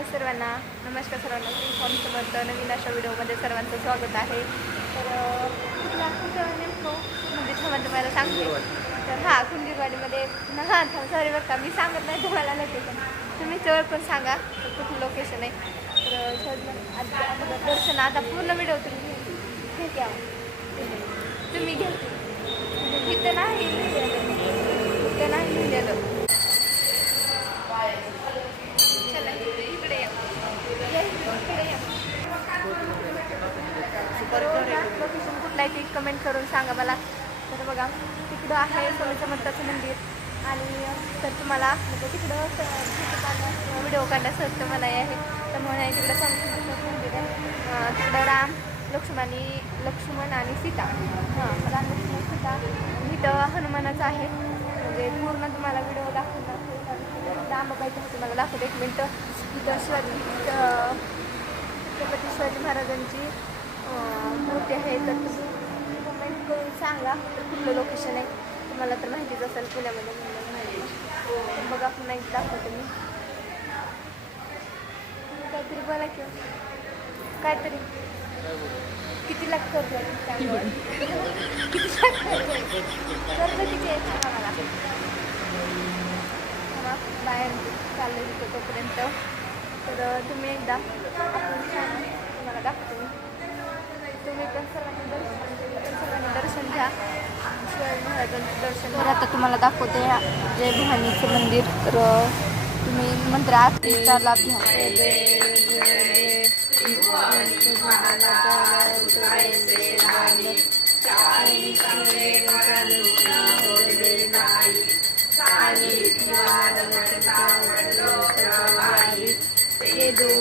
हाय सर्वांना. नमस्कार सर्वांना. श्री स्वामी समर्थ. नवीन अशा व्हिडिओमध्ये सर्वांचं स्वागत आहे. तर नेमकं म्हणजे थांबा तुम्हाला सांगते तर हां कुंजीरवाडीमध्ये हां थांब सॉरी बरं का मी सांगत नाही तुम्हाला लोकेशन तुम्ही जवळ पण सांगा तर कुठलं लोकेशन आहे. तर दर्शन आता पूर्ण व्हिडिओ तुम्ही घे घ्या तुम्ही घ्या. तिथं नाही. लिहिलेलं तिथं नाही लिहिलेलं. लोकेशन कुठला आहे ते कमेंट करून सांगा मला. तर बघा तिकडं आहे स्वामी समर्थाचं मंदिर. आणि तर तुम्हाला म्हणजे तिकडं व्हिडिओ काढण्यास तर मला आहे. तर म्हणून तिकडं समर्थाचं मंदिर आहे तिकडं राम लक्ष्मणी लक्ष्मण आणि सीता. हां राम लक्ष्मण सीता. इथं हनुमानाचं आहे. म्हणजे पूर्ण तुम्हाला व्हिडिओ दाखवणार. रामबाईचं तुम्हाला दाखवते एक मिनटं. इथं शिवाजी छत्रपती शिवाजी महाराजांची मूर्ती आहे. तर तुम्ही कमेंट करून सांगा. तर कुठलं लोकेशन आहे? तुम्हाला तर माहितीच असेल पुण्यामध्ये माहिती. तर बघा पुन्हा एक दाखवते मी तुम्ही. काहीतरी बोला किंवा काहीतरी. किती लाख कर्ज किती लाख कर्ज किती आहे? सांगा मला. बाहेर चाललं तिथं तोपर्यंत. तर तुम्ही एकदा आपण छान तुम्हाला दाखवतो. तुम्ही पण सर्वांनी दर्शन तुम्ही पण सर्वांनी दर्शन घ्या. शिवाजी महाराजांचं दर्शन तर आता तुम्हाला दाखवते जय भवानीचं मंदिर. तर तुम्ही मंदिरात विचारला देव जय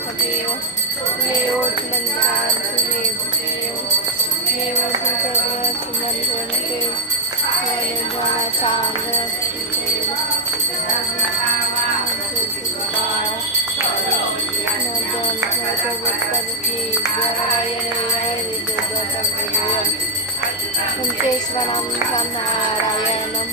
तुमेव खदेव तुमेव नंदान तुमेव देव देव तुझं सुमन देव वनजना चांद कुंकेश्वरं नारायणं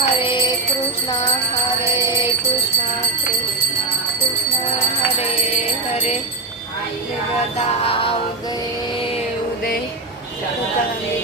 Hare Maria da Aldeia, Santa Maria.